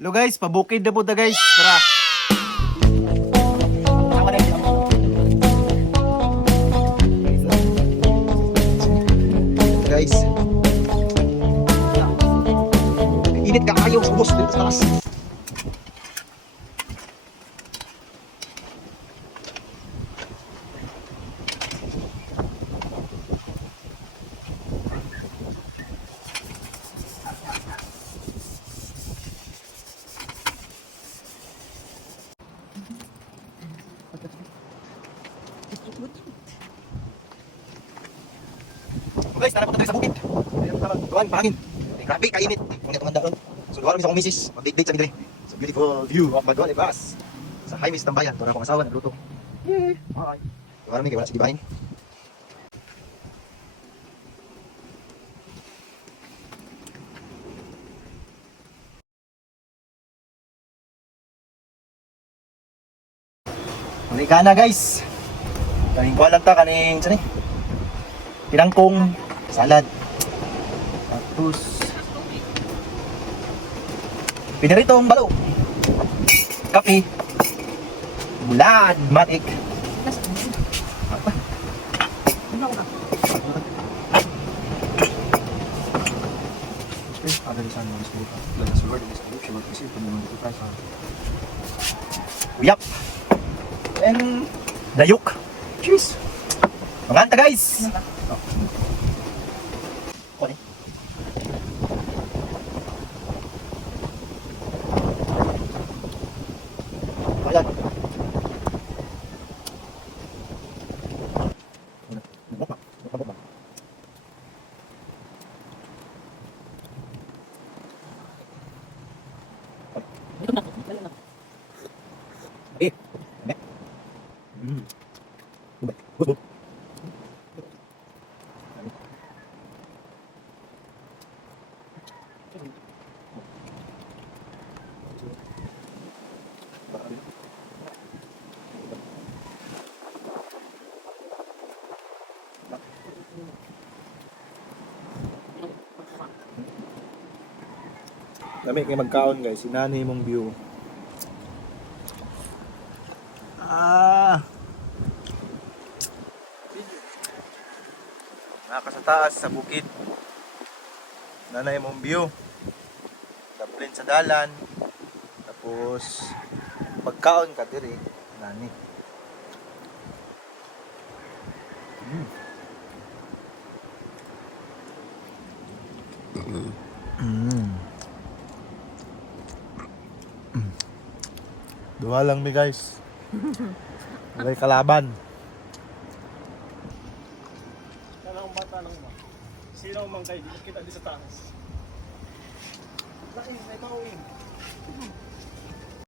Hello guys, pabukid na po ta guys. Tara. Guys. Init ka kayo sa ubos dito sa taas. Guys, tara po tayo sa bukid. Tuwan, pahangin. Grabe, kainit. Kung ito ron. So, duwara kami sa akong misis. Mag-date sa midre. So, beautiful view of Bagual, Ibas. Sa highways Tambayan. Duwara akong asawa, nagluto. Yay! Alright. Duwara kami, kaya wala sa gibahin. Muli ka na guys. Kaning kuha lang ta, kaning saan eh? Pinangkong, salad. Tapos pinaritong balo. Kape. Bulad, matik. Uyap. And dayok. Cheers. Maganda guys. Kunin. Ayan. Lami kay magkaon guys, sinani mong view. Naka sa taas sa bukid. Nanay mong view. Daplin sa dalan. Tapos pagkaon ka diri, nani. Duha lang mi guys. Walay kalaban. Tanong bata lang ba? Sino ang mangkay? Di kita di sa taas. Lain, may mauwing.